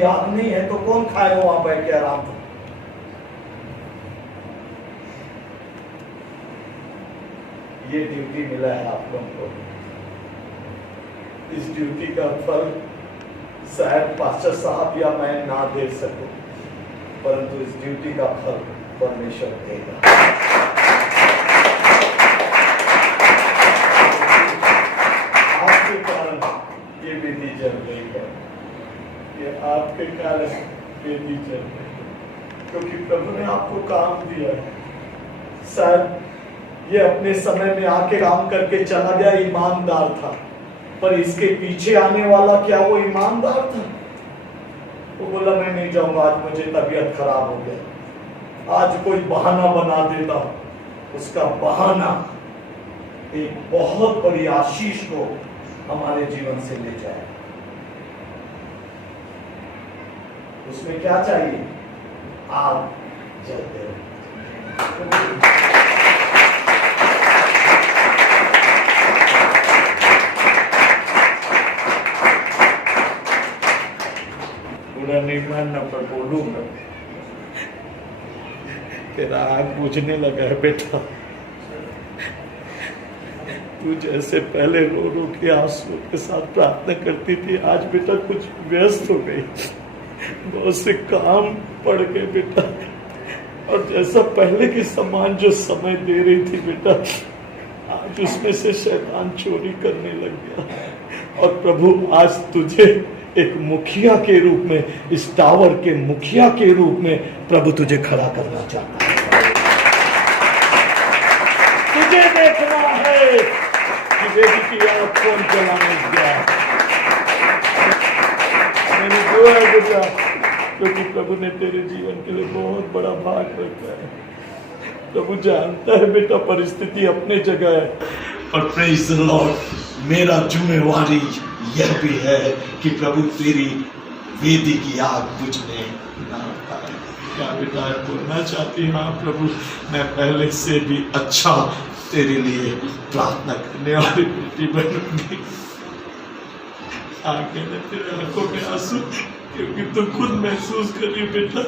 की आग नहीं है तो कौन खाएगा वहां बैठ के आराम से? ये ड्यूटी मिला है आप लोगों को। इस ड्यूटी का फल शायद पास्टर साहब या मैं ना दे सकूं, परंतु इस ड्यूटी का फल परमेश्वर देगा। आपके कारण ये विधि जल रही है, ये आपके कारण विधि जल रही है, क्योंकि प्रभु ने आपको काम दिया है। शायद ये अपने समय में आके काम करके चला गया, ईमानदार था, पर इसके पीछे आने वाला क्या वो ईमानदार था? वो बोला मैं नहीं जाऊंगा, आज मुझे तबीयत खराब हो गया, आज कोई बहाना बना देता। उसका बहाना एक बहुत बड़ी आशीष को हमारे जीवन से ले जाए। उसमें क्या चाहिए? आग जलते रहे। नहीं मानना पर बोलूंगा। तेरा आग बुझने लगा है बेटा। तू जैसे पहले रो रो के आंसू के साथ प्रार्थना करती थी, आज बेटा कुछ व्यस्त हो गई, बहुत से काम पड़ गए बेटा, और जैसा पहले के समान जो समय दे रही थी बेटा, आज उसमें से शैतान चोरी करने लग गया। और प्रभु आज तुझे एक मुखिया के रूप में, इस टावर के मुखिया के रूप में प्रभु तुझे खड़ा करना चाहता है। तुझे देखना है कि बेटी की आग कौन जलाने गया। मैंने दुआ है बेटा, क्योंकि प्रभु ने तेरे जीवन के लिए बहुत बड़ा भाग रखा है। प्रभु जानता है बेटा परिस्थिति अपने जगह है, और प्रेज़ द लॉर्ड, मेरा जिम्मेवारी यह भी है कि प्रभु तेरी वेदी की आग बुझने ना पाए। क्या बेटा बोलना चाहती? हाँ प्रभु, मैं पहले से भी अच्छा तेरे लिए प्रार्थना करने वाली बेटी बनूंगी। आगे न तेरे आंखों में आंसू, क्योंकि तू खुद महसूस कर रही है बेटा,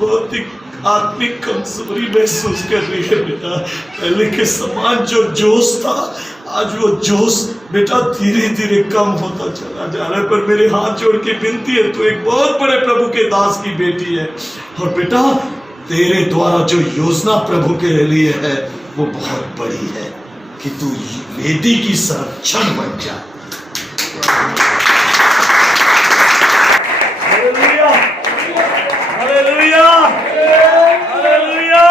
बहुत ही आत्मिक कमजोरी महसूस कर रही है बेटा। पहले के समान जो जोश था, आज वो जोश बेटा धीरे धीरे कम होता चला जा रहा है। पर मेरे हाथ जोड़ के विनती है, तू एक बहुत बड़े प्रभु के दास की बेटी है, और बेटा तेरे द्वारा जो योजना प्रभु के लिए है वो बहुत बड़ी है, कि तू वेदी की संरक्षण बन जा। Hallelujah, hallelujah, hallelujah.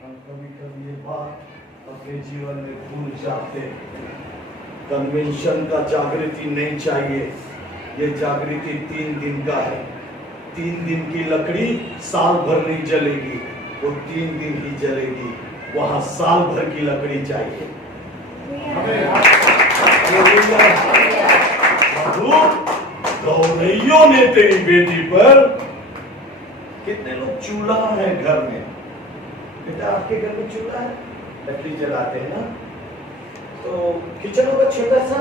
हम कभी-कभी ये बात अपने जीवन में भूल जाते। कन्वेंशन का जागृति नहीं चाहिए, ये जागृति 3 दिन का है। 3 दिन की लकड़ी साल भर नहीं जलेगी, वो 3 दिन ही जलेगी। वहां साल भर की लकड़ी चाहिए। गौरैयों ने तेरी बेटी पर, कितने लोग चूल्हा है घर में? बेटा आपके घर में चूल्हा है, लकड़ी जलाते हैं ना? तो किचन होगा, छोटा सा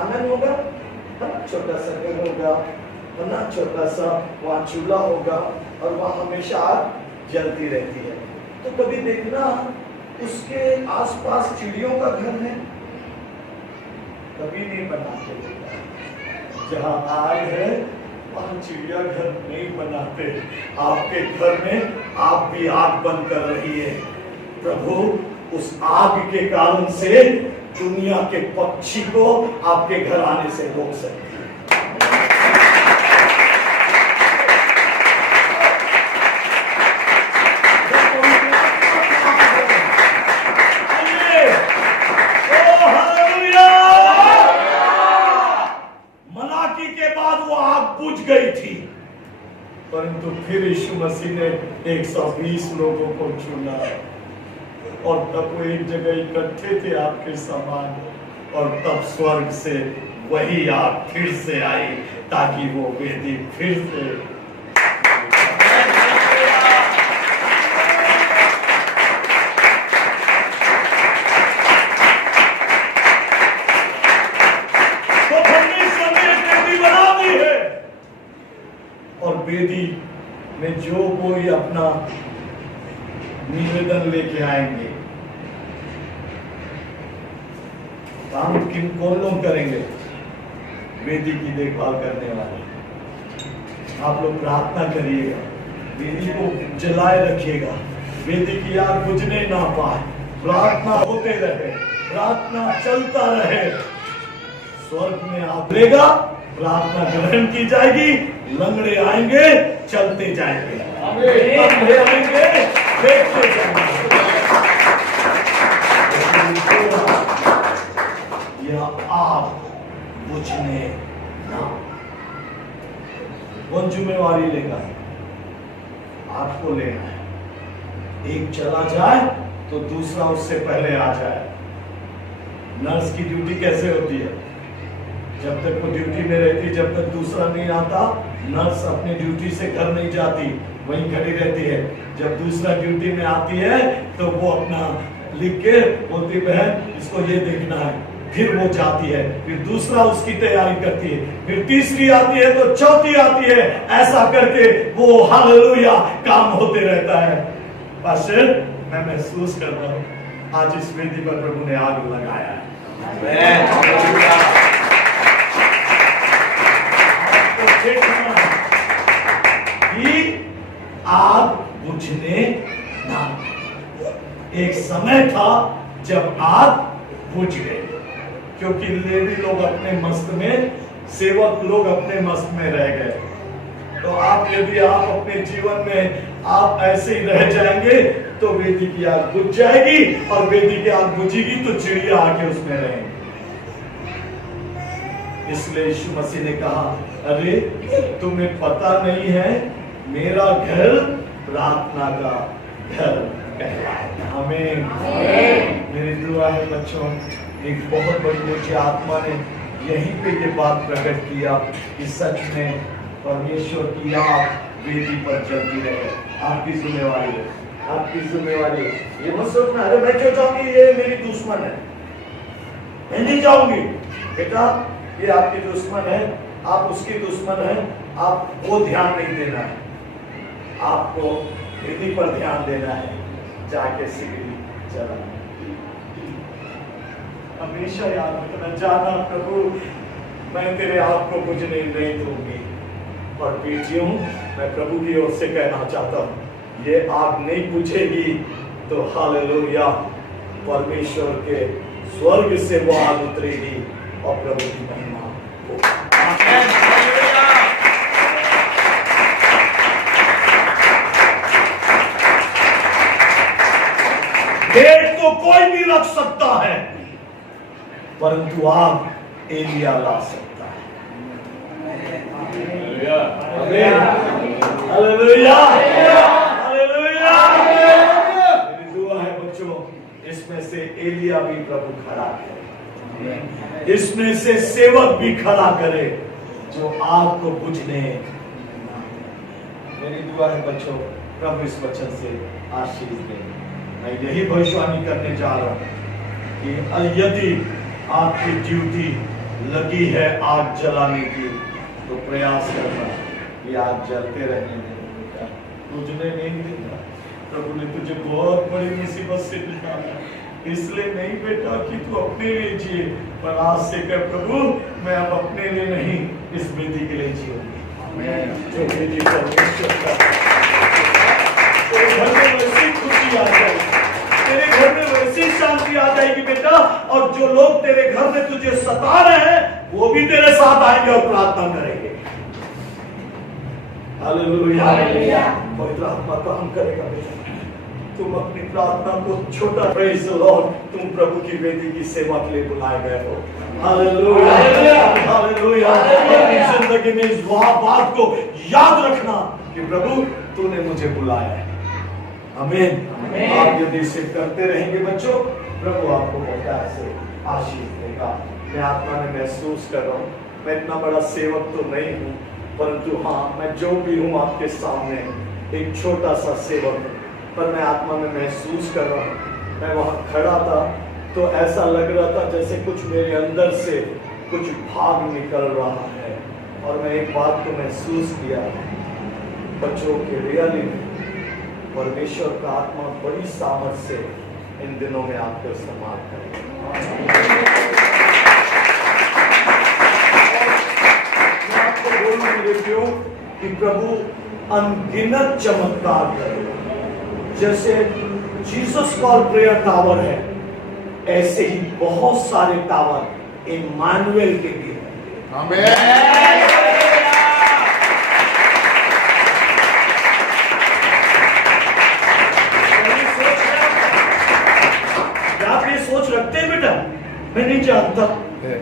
आंगन होगा, छोटा सा घर होगा, है ना? छोटा सा वहाँ चूल्हा होगा, और वहाँ हमेशा आग जलती रहती है। तो कभी देखना उसके आसपास चिड़ियों का घर है, कभी नहीं बनाते। जहाँ आग है वहाँ चिड़िया घर नहीं बनाते। आपके घर में आप भी आग बंद कर रही है। प्रभु उस आग के कारण से दुनिया के पक्षी को आपके घर आने से रोक सकते हैं। परंतु फिर यीशु मसीह ने 120 लोगों को चुना, और तब वो एक जगह इकट्ठे थे आपके समान, और तब स्वर्ग से वही आग फिर से आई, ताकि वो वेदी फिर से तो परमेश्वर अपना निवेदन लेके आएंगे। काम किन कौन लोग करेंगे? वेदी की देखभाल करने वाले। आप लोग प्रार्थना करिएगा, वेदी को जलाए रखिएगा, वेदी की आग बुझने ना पाए, प्रार्थना होते रहे, प्रार्थना चलता रहे। स्वर्ग में आप लेगा, प्रार्थना ग्रहण की जाएगी, लंगड़े आएंगे, चलते जाएंगे, अंधे आएंगे, देखते जाएंगे। यह आग बुझने ना। कौन जिम्मेवारी लेगा? आपको लेना है। एक चला जाए तो दूसरा उससे पहले आ जाए। नर्स की ड्यूटी कैसे होती है? जब तक वो ड्यूटी में रहती, जब तक दूसरा नहीं आता, नर्स अपनी ड्यूटी से घर नहीं जाती, वहीं खड़ी रहती है। जब दूसरा ड्यूटी में आती है तो वो अपना लिख के बोलती, बहन इसको ये देखना है, फिर वो जाती है, फिर दूसरा उसकी तैयारी करती है, फिर तीसरी आती है तो चौथी आती है। ऐसा करके वो हालेलुया काम होते रहता है। पास्टर, मैं महसूस कर रहा हूँ आज इस वेदी पर प्रभु ने आग लगाया है। आग बुझने ना। एक समय था जब आग बुझ गई, क्योंकि लेवी लोग अपने मस्त में, सेवक लोग अपने मस्त में रह गए। तो आप यदि आप अपने जीवन में आप ऐसे ही रह जाएंगे तो वेदी की आग बुझ जाएगी, और वेदी की आग बुझेगी तो चिड़िया आके उसमें रहेंगी। इसलिए यीशु मसीह ने कहा, अरे तुम्हें पता नहीं है मेरा घर प्रार्थना का घर कहलाएगा। आमीन। मेरी दुआ है बच्चों, एक बहुत बड़ी मुझे आत्मा ने यहीं पे ये बात प्रकट किया कि सच में परमेश्वर की आग वेदी पर जलती रहे। आपकी जिम्मेवारी है, आपकी जिम्मेवारी है। ये मत सोचना, अरे मैं क्यों जाऊंगी, ये मेरी दुश्मन है, मैं नहीं जाऊंगी। बेटा, ये आपकी दुश्मन है, आप उसकी दुश्मन है, आप वो ध्यान नहीं देना है, आपको वेदी पर ध्यान देना है, जाके सीढ़ी चलाना। हमेशा याद रखना, जाना प्रभु मैं तेरे आग को बुझने नहीं दूंगी। और बेटियों, मैं प्रभु की ओर से कहना चाहता हूँ, ये आग नहीं बुझेगी तो हालेलुया परमेश्वर के स्वर्ग से वो आग उतरेगी और प्रभु की महिमा गेट को कोई भी रख सकता है, परंतु आग एलिया ला सकता है। Hallelujah, hallelujah. मेरी दुआ है बच्चों, इसमें से एलिया भी प्रभु खड़ा करे, इसमें से सेवक भी खड़ा करे जो आग को बुझने। मेरी दुआ है बच्चों, प्रभु इस वचन से आशीष दे। मैं यही भविष्यवाणी करने जा रहा हूं कि यदि आपकी ड्यूटी लगी है आग जलाने की, तो प्रयास करना कि आग जलते रहने देगा, बुझने नहीं देगा। प्रभु ने तुझे बहुत बड़ी मुसीबत से निकाला, इसलिए नहीं बेटा कि तू अपने लिए जिए, पर आज से कह, प्रभु मैं अब अपने लिए नहीं, इस वेदी के लिए जीऊंगी। जो वेदी परमेश्वर का, तेरे घर में वैसी खुशी आ जाएगी, तेरे घर में वैसी शांति आ जाएगी बेटा। और जो लोग तेरे घर में तुझे सता रहे हैं, वो भी तेरे साथ आएंगे और प्रार्थना करेंगे। हालेलुया, पवित्र आत्मा काम करेगा बेटा। तुम अपनी प्रार्थना को छोटा, प्रेज़ द लॉर्ड, तुम प्रभु की वेदी की सेवा के लिए बुलाए गए हो। Hallelujah, hallelujah. अपनी जिंदगी में इस बात को याद रखना कि प्रभु तूने मुझे बुलाया है। आमीन। आप यदि इसे करते रहेंगे बच्चों, प्रभु आपको बहुत ऐसे आशीष देगा। मैं आत्मा में महसूस कर रहा हूँ, मैं इतना बड़ा सेवक तो नहीं हूँ, परंतु हाँ, मैं जो भी हूँ आपके सामने एक छोटा सा सेवक हूँ। पर मैं आत्मा में महसूस कर रहा हूँ, मैं वहाँ खड़ा था तो ऐसा लग रहा था जैसे कुछ मेरे अंदर से कुछ भाग निकल रहा है। और मैं एक बात को महसूस किया बच्चों के, रियली परमेश्वर का आत्मा बड़ी सामर्थ से इन दिनों में आपको इस्तेमाल करेगा। मैं आपको बोलूं मेरे प्यो कि प्रभु अनगिनत चमत्कार करेगा। जैसे जीसस कॉल प्रेयर टावर है, ऐसे ही बहुत सारे टावर इमानुएल के भी हैं। आमीन। सोच रखते हैं बेटा, मैं नहीं जानता,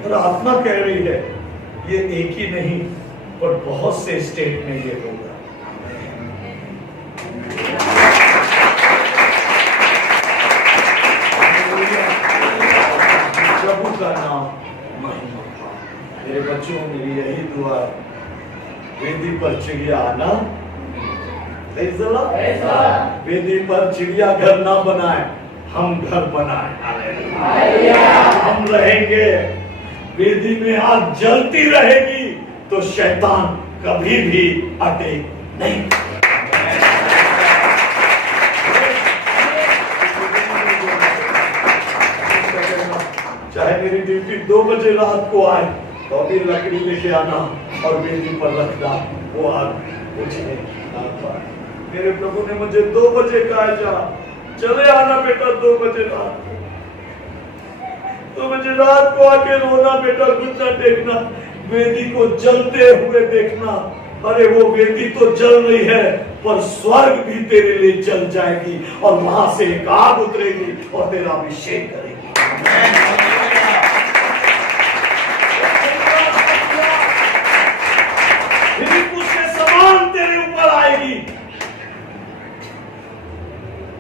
पर आत्मा कह रही है ये एक ही नहीं और बहुत से स्टेट में ये होगा। प्रभु का नाम महिमा। मेरे बच्चों, मेरी यही दुआ है, वेदी पर चिड़िया आना, वेदी पर चिड़िया घर ना बनाए, हम घर बनाए। हम रहेंगे, वेदी में आग जलती रहेगी तो शैतान कभी भी अटक नहीं। चाहे मेरी ड्यूटी 2 बजे रात को आए तो भी लकड़ी लेके आना और वेदी पर रखना, वो आग कुछ नहीं। मेरे प्रभु ने मुझे 2 बजे कहा जा चले आना बेटा, 2 बजे रात को, 2 बजे रात को आके रोना बेटा, कुछ ना देखना, वेदी को जलते हुए देखना। अरे वो वेदी तो जल रही है पर स्वर्ग भी तेरे लिए जल जाएगी और वहां से एक आग उतरेगी और तेरा अभिषेक करेगी। समान तेरे ऊपर आएगी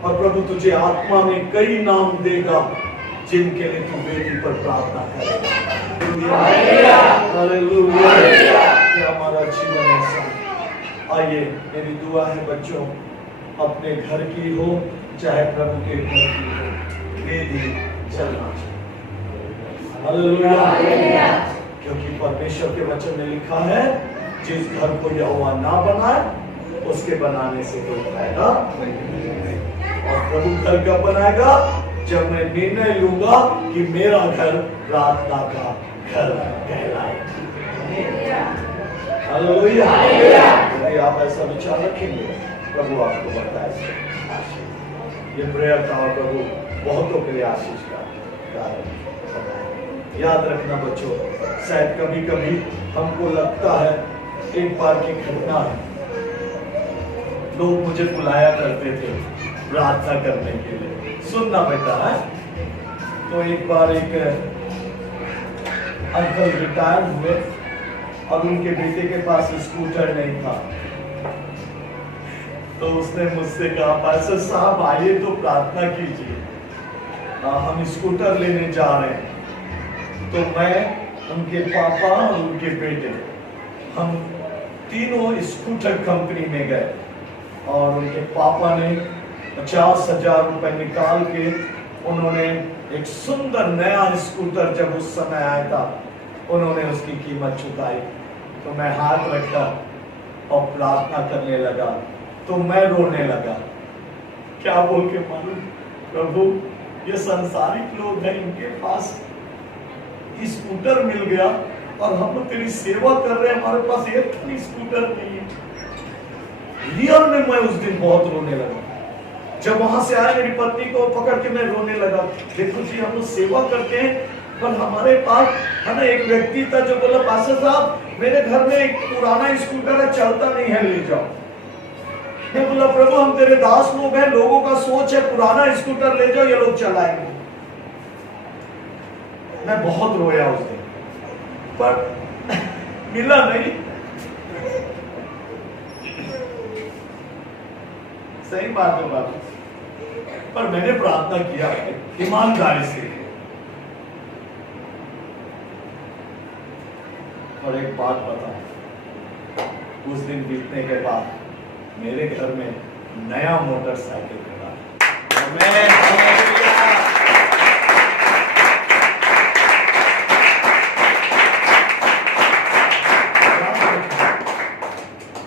और प्रभु तुझे आत्मा में कई नाम देगा जिनके लिए तू वेदी पर प्रार्थना करेगा। हमारा जीवन ऐसा। आइए, मेरी दुआ है बच्चों, अपने घर की हो चाहे प्रभु के घर की हो, वेदी चलना चाहिए। क्योंकि परमेश्वर के वचन में लिखा है, जिस घर को यहोवा ना बनाए उसके बनाने से कोई फायदा नहीं। और प्रभु घर कब बनाएगा? जब मैं निर्णय लूंगा कि मेरा घर प्रार्थना का घर कहलाए। हालेलुया। यदि आप ऐसा विचार रखेंगे, प्रभु आपको बताए। ये प्रेयर था और प्रभु बहुतों के लिए आशीष का कारण। याद रखना बच्चों, शायद कभी कभी हमको लगता है, एक बार की घटना है, लोग मुझे बुलाया करते थे प्रार्थना करने के लिए। सुनना बेटा है। तो एक बार एक अंकल रिटायर हुए और उनके बेटे के पास स्कूटर नहीं था। तो उसने मुझसे कहा, पास्टर साहब आइए तो प्रार्थना कीजिए, हम स्कूटर लेने जा रहे हैं। तो मैं, उनके पापा और उनके बेटे, हम तीनों स्कूटर कंपनी में गए और उनके पापा ने 50,000 रुपए निकाल के उन्होंने एक सुंदर नया स्कूटर, जब उस समय आया था, उन्होंने उसकी कीमत चुकाई। तो मैं हाथ रखा और प्रार्थना करने लगा। तो मैं रोने लगा। क्या बोल के मालूम? प्रभु, ये संसारिक लोग हैं, इनके पास स्कूटर मिल गया और हम लोग तेरी सेवा कर रहे हैं, हमारे पास एक स्कूटर नहीं है। रियल में मैं उस दिन बहुत रोने लगा। जब वहां से आए, मेरी पत्नी को पकड़ के मैं रोने लगा। देखो जी, हम लोग सेवा करते हैं पर हमारे पास है ना, एक व्यक्ति था जो बोला, पास्टर साहब मेरे घर में एक पुराना स्कूटर है, चलता नहीं है, ले जाओ। मैं बोला, प्रभु हम तेरे दास लोग हैं, लोगों का सोच है पुराना स्कूटर ले जाओ, ये लोग चलाएंगे। मैं बहुत रोया उस दिन, पर मिला नहीं। सही बात है बाबू, पर मैंने प्रार्थना किया ईमानदारी से। और एक बात बताऊं, उस दिन बीतने के बाद मेरे घर में नया मोटरसाइकिल खड़ा।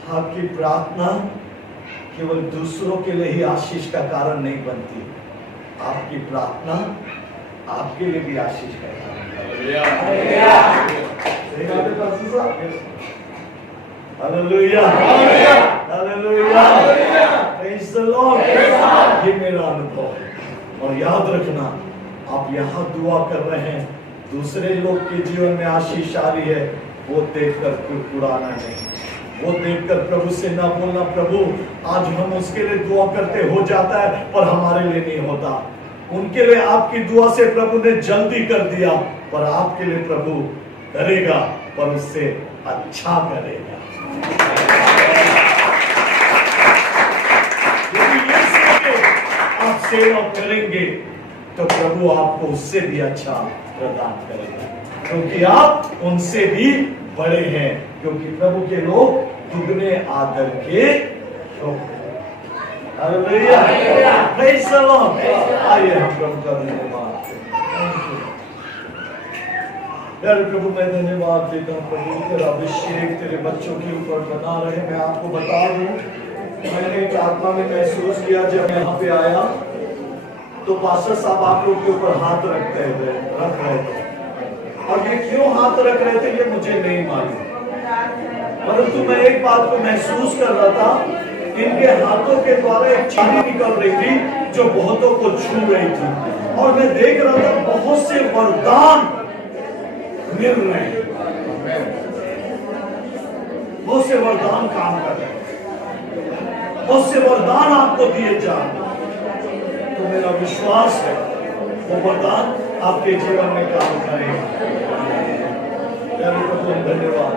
आपकी प्रार्थना केवल दूसरों के लिए ही आशीष का कारण नहीं बनती, आपकी प्रार्थना आपके लिए भी आशीष का कारण है। Hallelujah, hallelujah, praise the Lord. ये मेरा अनुभव है। और याद रखना, आप यहाँ दुआ कर रहे हैं, दूसरे लोग के जीवन में आशीष आ रही है, वो देखकर कुड़कुड़ाना नहीं, वो देखकर प्रभु से ना बोलना प्रभु आज हम उसके लिए दुआ करते हो जाता है पर हमारे लिए नहीं होता। उनके लिए आपकी दुआ से प्रभु ने जल्दी कर दिया, पर आपके लिए प्रभु करेगा, पर उससे अच्छा करेगा। यदि ये सोचे आप सेवा करेंगे तो प्रभु आपको उससे भी अच्छा प्रदान करेगा, क्योंकि आप उनसे भी बड़े हैं, क्योंकि प्रभु के लोग दुगने आदर के लोग। Hallelujah, praise the Lord. आइए हम प्रभु का धन्यवाद करें। यार प्रभु मैं धन्यवाद देता हूँ प्रभु, तेरा अभिषेक तेरे बच्चों के ऊपर बना रहे। मैं आपको बता दूं, मैंने एक आत्मा में महसूस किया जब यहाँ पे आया तो पास्टर साहब आप लोग के ऊपर हाथ रख रहे थे, और ये क्यों हाथ रख रहे थे ये मुझे नहीं मालूम, परंतु मैं एक बात को महसूस कर रहा था, इनके हाथों के द्वारा एक चाबी निकल रही थी जो बहुतों को छू रही थी, और मैं देख रहा था बहुत से वरदान मिल रहे हैं, बहुत से वरदान काम कर रहे हैं, बहुत से वरदान आपको दिए जा रहे हैं। तो मेरा विश्वास है वो वरदान आपके जीवन में काम करेगा। धन्यवाद।